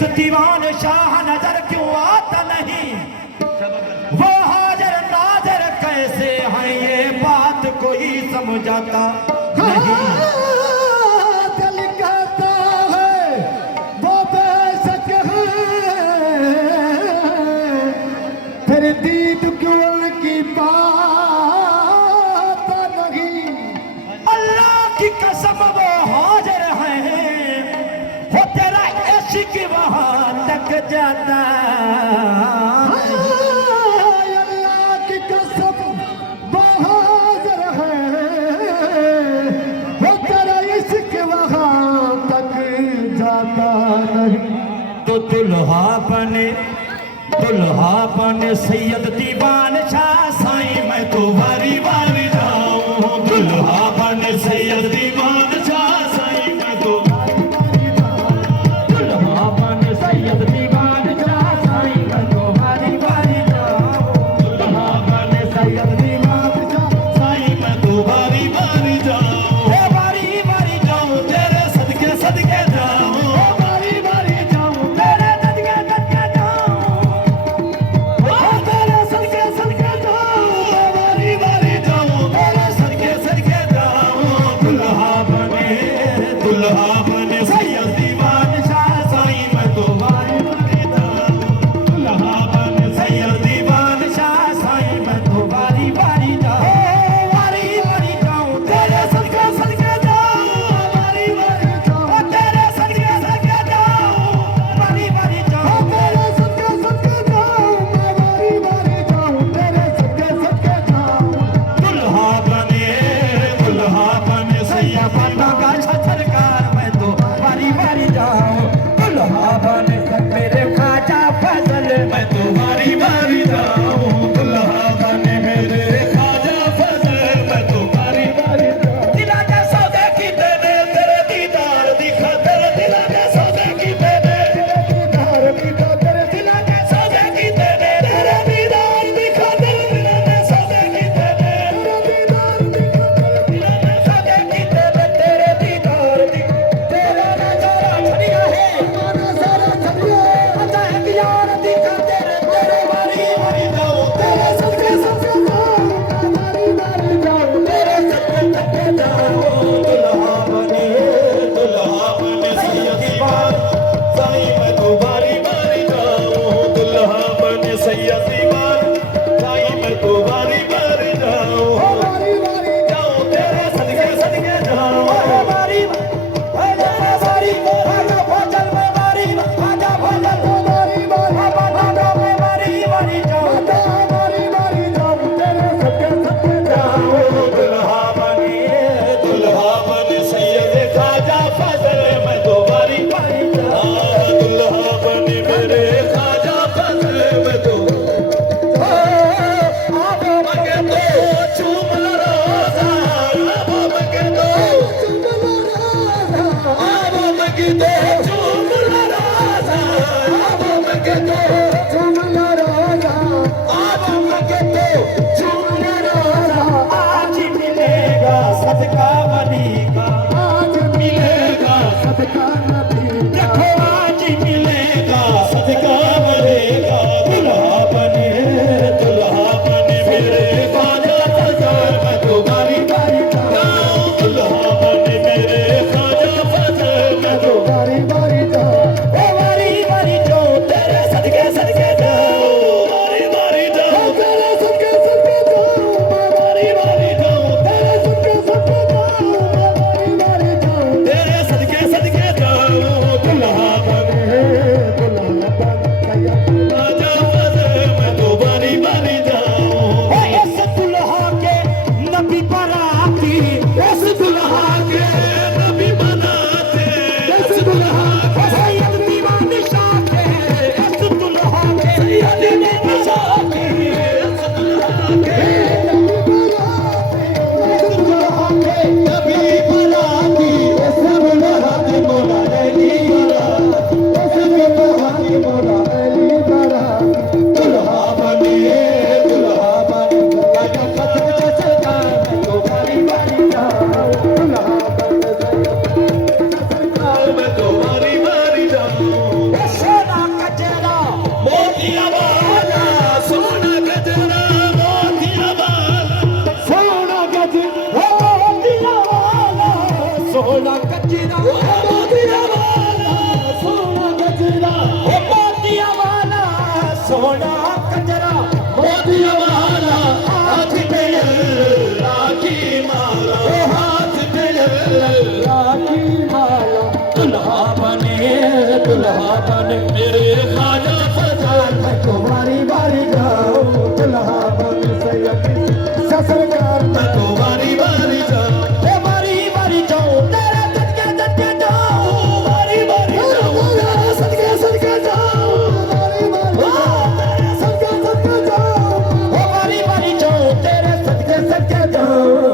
सैयद दीवान शाह नजर क्यों आता नहीं, वो हाजर नाजर कैसे है, ये बात कोई समझाता नहीं। दिल कहता है वो बेशक है, फिर दीद क्यों उनकी बात नहीं। अल्लाह की कसम वो हाजिर है, हो तेरा इश्क वहां तक जाता। अल्लाह की कसम वो हाजिर है, वो तेरा इश्क वहां तक जाता नहीं। तो दुल्हा बने सैयद दीवान शाह साईं, मैं तो बारी बारी जाऊं। दुल्हा बने सैयद दीवान शाह साईं, मैं तो दुल्हा बने सैयद दीवान शाह साईं, मैं तो बारी बारी जाऊं। दुल्हा बने सैयद दीवान शाह साईं, मैं तो बारी बारी जाऊं। बारी बारी जाऊं, तेरे सदके सदके जाऊं। बारी बारी जाऊं, तेरे सदके सदके जाऊं। तेरे सदके सदके जाऊं, बारी बारी जाऊं, तेरे सदके सदके जाऊं। दुल्हा बने सैयद दीवान शाह साईं, मैं तो बारी बारी जाऊं। दुल्हा बने सैयद दीवान शाह साईं, मैं तो बारी बारी जाऊं। बारी बारी जाऊं, तेरे सदके सदके जाऊं। बारी बारी जाऊं, तेरे सदके सदके जाऊं। बारी बारी जाऊं, तेरे सदके सदके जाऊं, मैं बारी बारी जाऊं, तेरे सदके सदके जाऊं। दुल्हा बने सैयद बाबा का सरकार, मैं तो बारी बारी जाऊं। दुल्हा बने मेरे ख्वाजा फजल, मैं तो बारी बारी जाऊं। दुल्हा बने मेरे ख्वाजा फजल, मैं तो बारी बारी जाऊं। दिला के सौदे की तेरे दीदार दिखा, तेरे दिला के सौदे की तेरे दीदार दिखा, तेरे दिला के सौदे की तेरे दीदार दिखा, तेरे दिला के सौदे की तेरे दीदार दिखा, दिला के सौदे की तेरे दीदार दिखा। तेरा नजारा छड़िया है, माना सारा छड़िया है। पता है कि यार दिखा, तेरे बारी बारी जाऊं। तेरे सदके सदके जाऊं, बारी बारी जाऊं, तेरे सदके सदके जाऊं। दुल्हा बने सैयद दीवान साईं, मैं तो बारी बारी जाऊं। दुल्हा बने सैयद दीवान साईं, मैं तो बारी बारी जाऊं। बारी बारी जाऊं, तेरे सदके सदके जाऊं। बारी आजा फजल में बारी, आजा फजल बारी बारी में बारी बारी जाऊं। बारी बारी जाऊं, तेरे सदके सदके जाऊं। दुल्हा बने सैयद ख्वाजा फजल, मैं तो बारी बारी जाऊं। दुल्हा बने मेरे ख्वाजा फजल, मैं तो मगे तो चूम रोजा, मगे तो मगे तो चूम रोजा, मगे तो मगे तो चूम रोजा। आज मिलेगा सदका वली का, आज मिलेगा सदका नबी देखो, आज मिलेगा सदका वली का। दुल्हा बने मेरे ख्वाजा फजल, मैं तो बारी बारी जाऊं। दुल्हा बने मेरे ख्वाजा फजल, मैं तो बारी बारी जाऊं, बारी बारी जाऊं। तेरे सदके सदके जाऊं। बारी बारी जाऊं, तेरे सदके सदके जाऊं, बारी बारी जाऊं। तेरे सदके सदके जाऊं, बारी ਸੋਹਣਾ ਕੱਜਰਾ ਮੋਤੀਆਂ ਵਾਲਾ ਸੋਹਣਾ ਗਜਰਾ ਉਹ ਮੋਤੀਆਂ ਵਾਲਾ ਸੋਹਣਾ ਕੱਜਰਾ ਮੋਤੀਆਂ ਵਾਲਾ ਹੱਥ ਤੇ ਰਾਖੀ ਮਾਲਾ ਉਹ ਹੱਥ ਤੇ ਰਾਖੀ ਮਾਲਾ ਦੁਲਹਾ ਬਣੇ ਮੇਰੇ ਖਾਜਾ ਫਜ਼ਾਲ मैं तो बारी बारी जाऊं दुल्हा बन सैयदी सरकार मैं तो बारी बारी जाऊं ओ बारी बारी जाऊं तेरे सदके जाऊं बारी बारी जाऊं तेरे सदके सदके जाऊं बारी बारी सदके जाऊं ओ बारी बारी जाऊं तेरे सदके जाऊं